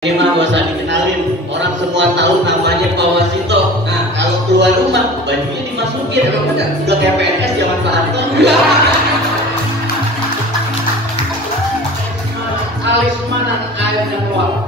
Ini mah gak usah dikenalin, orang semua tahu namanya Pak Wasito. Nah, kalau keluar rumah, bajunya dimasukin. Emang benar? Udah kayak PNS zaman Pak Harto. Alis mana air dan luar.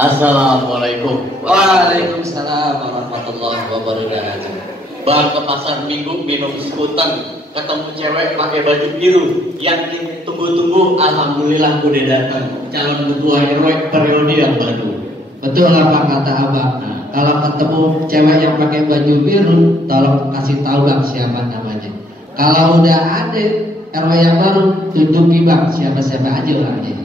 Assalamualaikum. Waalaikumsalam warahmatullahi wabarakatuh. Bang ke pasar minggu minum skutan, ketemu cewek pakai baju biru yang tunggu-tunggu, alhamdulillah udah datang calon ketua RW periode yang baru. Betul apa kata abang? Nah, kalau ketemu cewek yang pakai baju biru, tolong kasih tahu bang siapa namanya. Kalau udah ada RW yang baru, tunjuki bang siapa-siapa aja orangnya.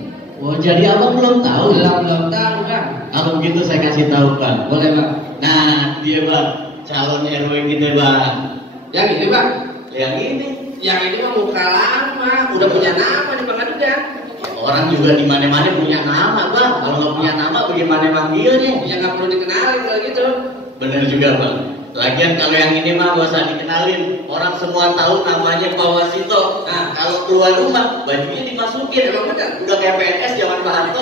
Oh, jadi abang belum tahu? Belum tahu bang. Kalau begitu saya kasih tahu bang. Boleh bang. Nah, dia bang, calon RW kita bang. Yang ini bang. Yang ini. Yang ini mah muka lama, udah punya nama di bang juga. Orang juga di mana-mana punya nama bang. Kalau nggak punya nama, bagaimana manggilnya? Ya nggak perlu dikenalin kalau gitu. Bener juga bang. Lagian kalau yang ini mah gak usah dikenalin, orang semua tahu namanya Pak Wasito. Nah, kalau keluar rumah, bajunya dimasukin. Emang benar? Udah kayak PNS zaman Pak Harto.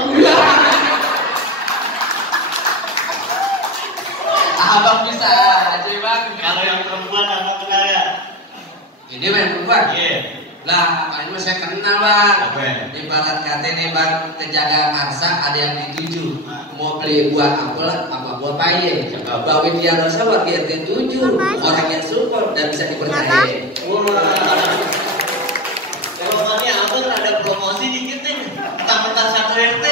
Abang bisa aja bang. Kalau yang perempuan abang kenal ya? Ini main perempuan? Iya. Lah, ini saya kenal bang. Apa? Ibarat kata nih bang, penjaga karsa ada yang dituju. Mau beli buah apel apa buah paye. Bawa dia rasa warga RT 7. Orang yang support dan bisa dipercaya. Wah. Pokoknya abang ada promosi dikit nih. Mentang-mentang satu RT.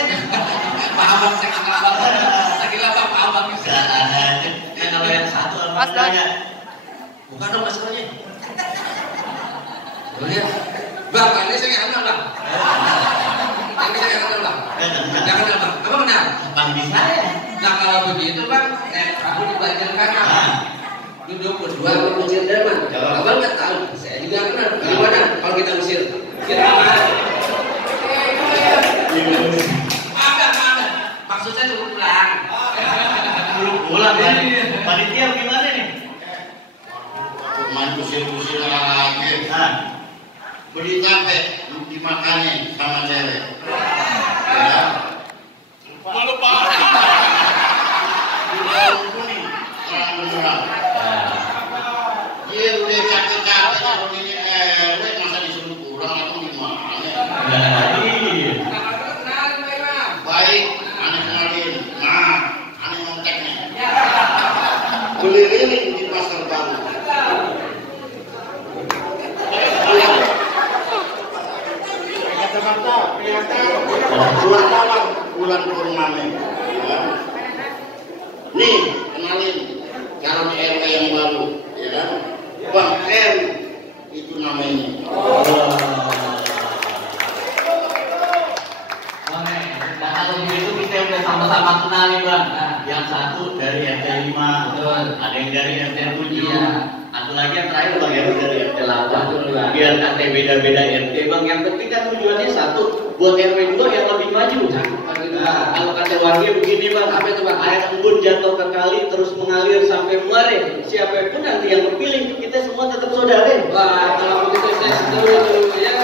Pak abang saya kenal banget. Saya kira Pak abang bisa. Nah, kalau yang satu abang nanya. Bukan dong maskernya. Boleh. Bang, ini saya nggak kenal bang. Ini saya nggak kenal bang. Nggak kenal bang. Apa kenal? Bang bisa ya? Nah kalau begitu bang, aku dipelajarkan duduk berdua mengusir delman. Kalau abang nggak tahu, saya juga kenal. Gimana kalau kita usir? Usir apa? Ada. Maksud saya suruh pulang. Belum pulang kan? Panitia gimana nih? Main kusir-kusir lagi. Nah, Beli tape dimakannya sama cewek. Ya. malu pak. Kuning, terang benerang. Dia udah capek-capek kalau ini masa disuruh pulang atau gimana? Baik, aneh kenalin. Nah, aneh ngontek nih. Beli liling di pasar baru. Bulan purnama. Ya. Nih, kenalin calon RW yang baru, ya kan? Bang R itu namanya. Nah, kalau begitu kita udah sama-sama kenal nih bang. Yang satu dari RT 5, ada yang dari RT 7, satu lagi yang terakhir bang ya dari RT 8. Biar KT beda-beda RT bang. Yang penting kan tujuannya satu, buat RW 2 yang lebih maju. Nah, kalau kata warga begini bang, apa itu bang? Air embun jatuh ke kali terus mengalir sampai muare. Siapapun nanti yang terpilih, kita semua tetap saudara. Wah, kalau begitu saya setuju ya.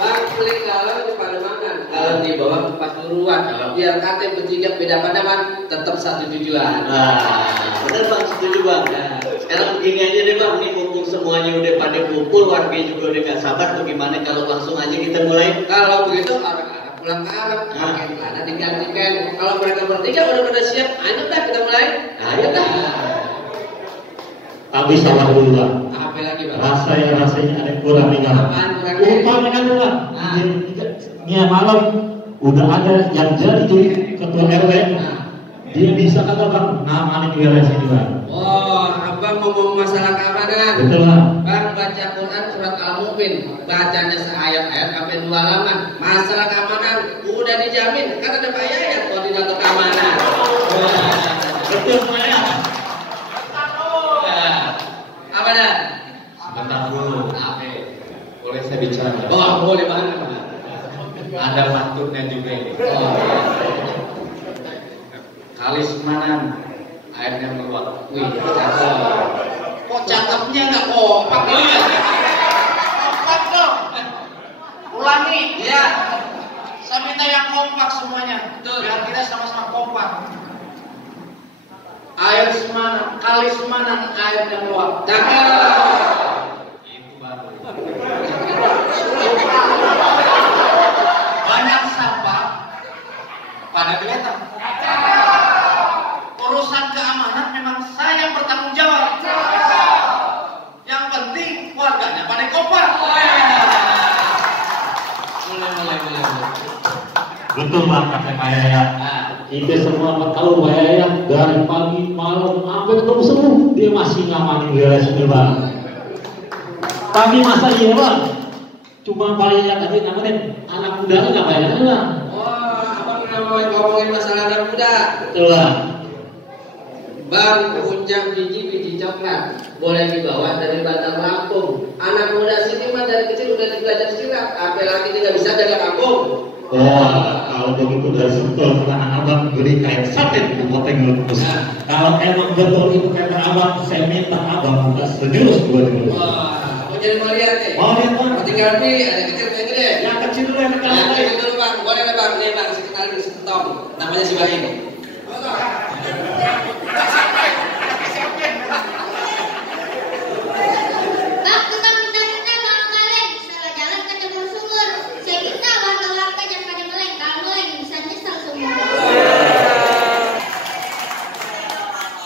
Bang, pelik kalau di Pademangan, kalau di bawah Pasuruan, biar kata bertiga beda pandangan, tetap satu tujuan. Nah, benar bang, setuju bang. Nah, Sekarang begini aja deh bang, ini mumpung semuanya udah pada kumpul, warga juga udah gak sabar, tuh gimana kalau langsung aja kita mulai? Kalau begitu anak-anak pulang ke Arab, pakai celana digantikan. Kalau mereka bertiga udah pada siap, ayo dah kita mulai. Ayo dah. Tapi salah dulu bang. Apa lagi bang? Rasanya ada kurang nih bang. Apaan kurang? Umpamanya dulu bang. Nia malam udah ada yang jadi tuh ketua RW. Dia bisa kata bang ngamanin wilayah sini bang. Oh, abang ngomong masalah keamanan. Betul bang. Bang baca Quran surat Al-Mu'min, bacanya seayat-ayat sampai 2 halaman. Masalah keamanan udah dijamin. Kan ada Pak Yaya koordinator keamanan. Betul saya. Apa dah? Sebentar dulu. Apa? Boleh saya bicara? Oh, boleh banget. Ada pantunnya juga ini. Oh, Kali semanan airnya meluap. wih, cakep. Kok cakepnya nggak kompak ya? Kompak dong. Ulangi. Iya. Saya minta yang kompak semuanya. Betul. Biar kita sama-sama kompak. Air semanan, kali semanan airnya meluap. Cakep. Itu baru. Banyak sampah pada kelihatan. Urusan keamanan memang saya yang bertanggung jawab. Yang penting warganya pada kompak. Mulai. Betul bang kata saya ya. Kita semua tahu Pak Yaya dari pagi malam sampai ketemu subuh dia masih ngamanin wilayah sini bang. Tapi masa iya bang? Cuma paling yang tadi ngamanin anak mudanya nggak bayar bang. Oh, abang ngomongin masalah anak muda. Betul bang. Bang puncak biji coklat boleh dibawa dari Bandar Lampung. Anak muda sini mah dari kecil udah belajar silat, apalagi tidak bisa jaga kampung. Kalau begitu dari sebetulnya pernah abang beri kayak sate di poteng lupus. Kalau emang betul itu kata abang, saya minta abang sejurus dua jurus. Wah, mau lihat nih? Mau lihat bang? Tinggal pilih, ada kecil ada gede. Yang kecil dulu yang Yang kecil dulu bang, boleh deh bang, nih bang, sekitar setong. Namanya si Bahim. Bang, tukang minta-minta bang kaleng, salah jalan ke jemur sumur. Saya minta warga-warga jangan pada meleng, kalau meleng bisa nyesal semua.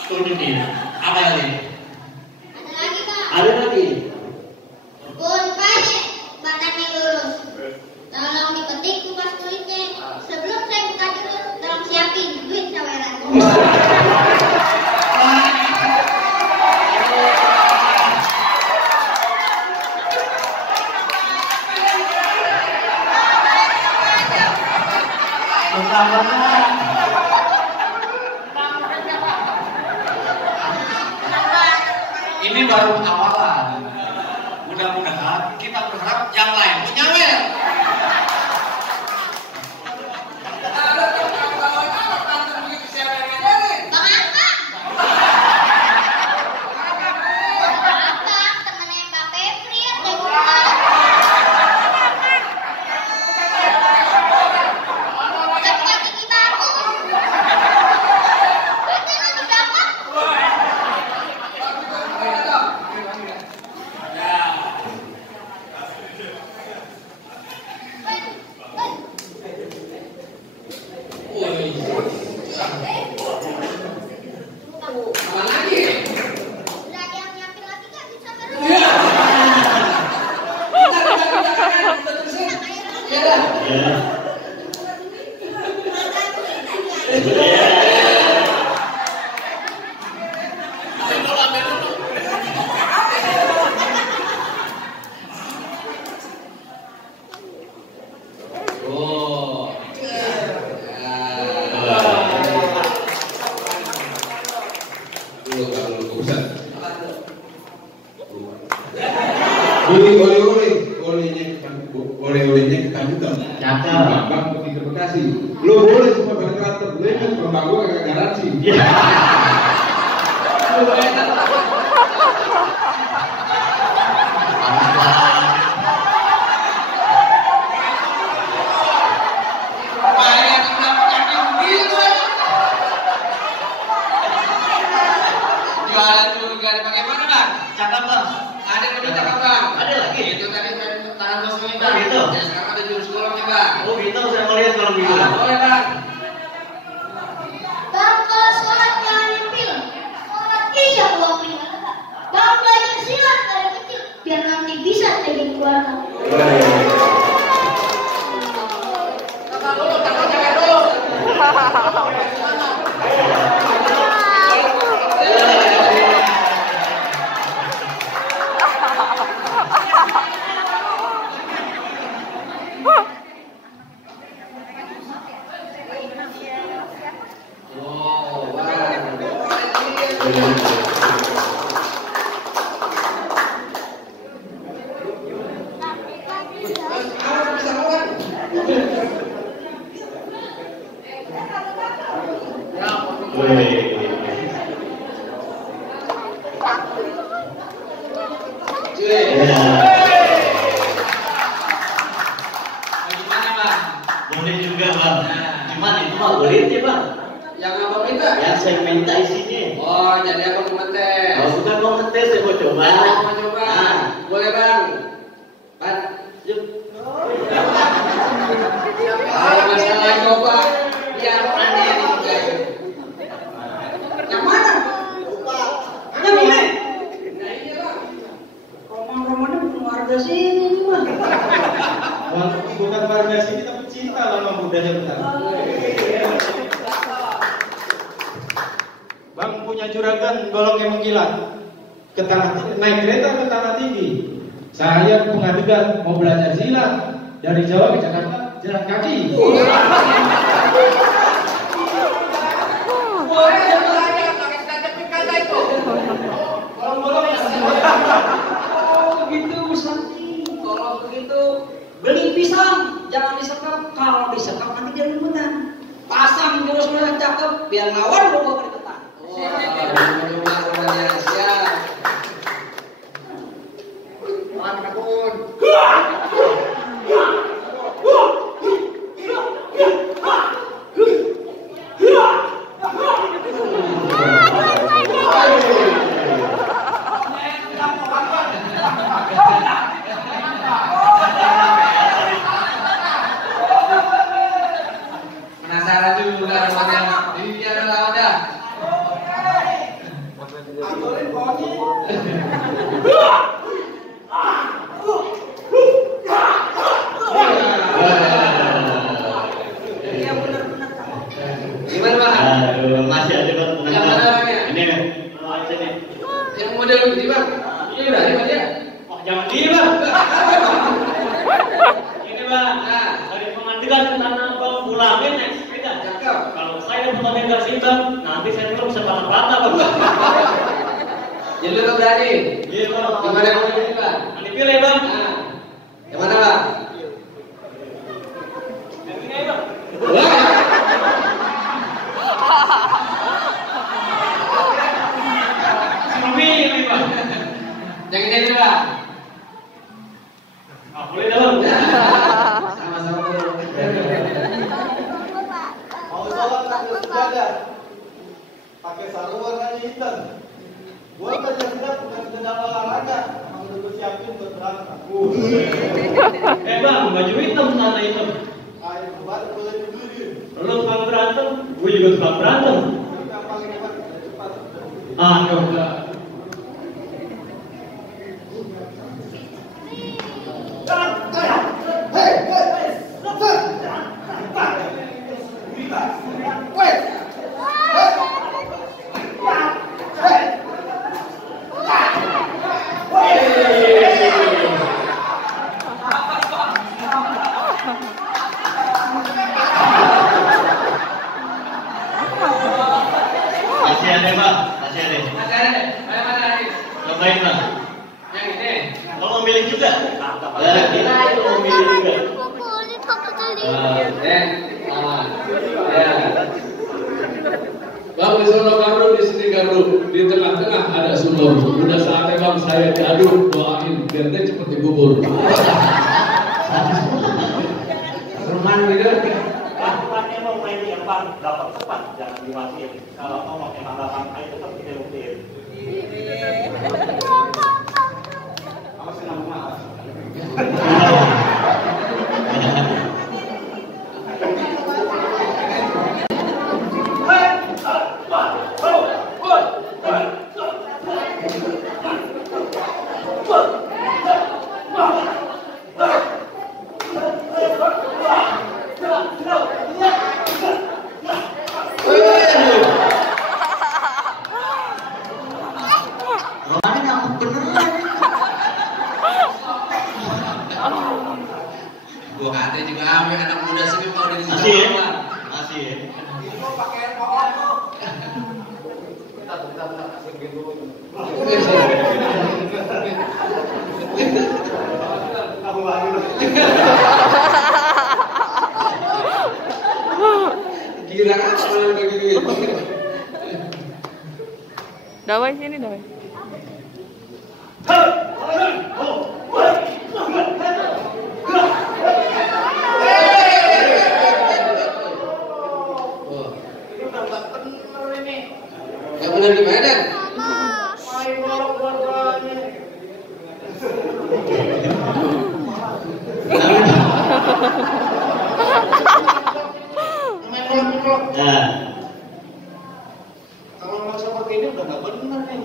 tunjukin. Apa lagi? Ada lagi bang, Ada lagi. pohon payet, batangnya lurus. Tolong dipetik kupas kulitnya. Sebelum saya buka jurus, tolong siapin duit saweran. Ini baru awalan. Mudah-mudahan kita berharap yang lain punya wel. Bang Akang. Bang Akang, temennya Pak Febri yang dari rumah. Tempat gigi baru. Ada lagi belakang. Apa lagi? Udah ada yang nyiapin lagi gak bisa baru? Ya dah. Ya. Oh. Beli oleh-olehnya kita juga. Cakep. Bang pergi ke Bekasi. Lo boleh semua barang karakter, boleh kan? Kalau bang gua kagak garansi. Banyak udah punya gitu ya. Jualan dulu gak ada bagaimana Ya, sekarang ada jurus golongnya, Bang. Oh gitu, saya mau lihat kalau gitu. Boleh, Bang. Bang, kalau sholat jangan nyempil. Sholat isya waktunya. Bang, belajar silat dari kecil biar nanti bisa jadi keluarga. Gimana, Bang? Boleh juga bang. Cuman itu mah kulitnya bang. Yang abang minta? Yang saya minta isinya. Oh, jadi abang mau ngetes. Oh bukan mau ngetes, saya mau coba. Oh, mau coba. Nah. Boleh, Bang. Bang, yuk. Kalau masalah coba, biar aneh nih juga. Yang mana? Mana ini? Nah ini, Bang. Roman-romannya bukan warga sini nih, Bang. Bukan warga sini tapi cinta sama budaya besar. Bang punya juragan golong yang mengkilat. Ke tanah naik kereta ke tanah tinggi. Saya pengadilan mau belajar silat dari Jawa ke Jakarta jalan kaki. Boleh belajar pakai sepeda pikada itu. Golong-golong ya. Oh, begitu, Santi. Kalau begitu beli pisang, jangan disekap. Kalau disekap nanti dia lumutan. Pasang jurus yang cakep biar lawan lo bawa ke depan. Wah, siap. Mantap, Bun. Penasaran juga namanya. Iya, udah. Gimana, Bang? Aduh, masih ada bang. Yang mana orangnya? Ini kan. Oh, sini. Yang model begini, Bang. Ini udah hebat ya. Oh, jangan dia bang. Ini bang, Nah, dari pengadilan ke tanah bang pulangin naik sepeda. cakep. Kalau saya pemain dari sini bang, nanti saya terus bisa patah-patah bang. Jadi lu berani. Iya bang. Gimana yang mau dipilih, Bang? Dipilih bang. Nah, yang mana, Bang? Yang ini bang. Ini bang. Yang ini, Bang. Ah, boleh dah bang. Sama-sama, Bro. Mau sholat sambil sejadah. Pakai sarung warna hitam. Gua belajar silat bukan sekedar olahraga, emang udah gua siapin buat berangkat. Bang, baju hitam celana hitam. Kayak buat boleh dibeli. Lu tukang berantem, gue juga tukang berantem. Yang paling hebat cepat. Ah, enggak. Masih ada bang, masih ada. Masih ada? Mana Aris? Cobain bang. Yang ini. Lo mau milih juga? Ya, kira itu mau milih juga. Sama. Ya. Bang, di sono Garut, di sini Garut, di tengah-tengah ada sumur. Udah saatnya bang saya diaduk, doain biar dia cepet digubur. Roman gitu. Lakukannya mau main yang bang, dapat cepat, jangan diwakil. Kalau ngomong yang halaman itu tetap kita buktiin. Awas kena emas. Gua kata juga ambil anak muda sini mau di Masih ya? Masih ya? Itu pakai air pohon tuh. Gila kan kalau bagi duit. Dawai sini, Dawai. Gak benar di Medan. Main bolak-baliknya. Main bolak-balik. Nah, Kalau mau seperti ini udah nggak benar nih.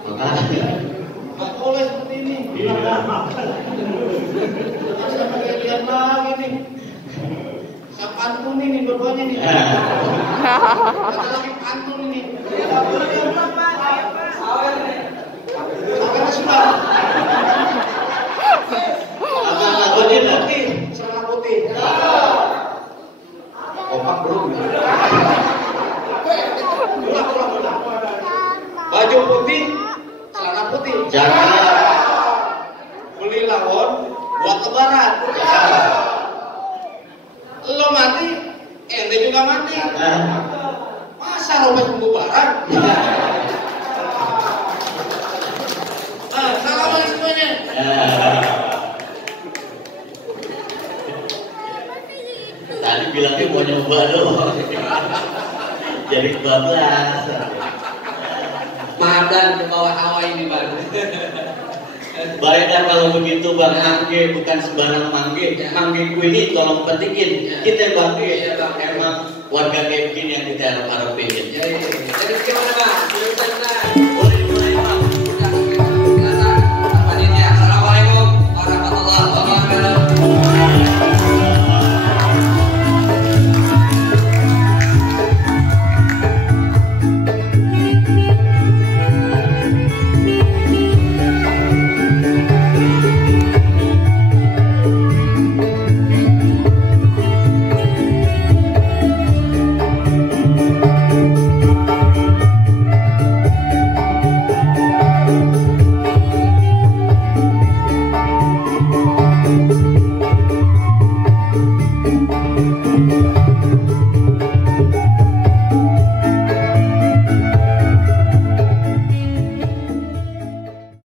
makanya. Nggak boleh seperti ini. Jangan sampai lihat lagi nih. Saya pantun nih dua-duanya nih. Ada lagi pantun ini. Sawernya sudah. Apa lagunya? Putih, celana putih. Kompak belum. Ulang. Baju putih, celana putih. Jangan. Beli lawon buat lebaran. Lo mati, ente juga mati. Masa robek pembubaran? Salam semuanya. Tadi bilangnya mau nyoba doang. Jadi kebablas. Maaf dan ke bawah hawa ini Bang. Baiklah kalau begitu Bang Mangge bukan sembarang Mangge. Manggeku ini tolong petikin. Kita Bangge. Iya, Bang. Emang warga kayak begini yang kita harapin. Jadi gimana Bang? Sudah bisa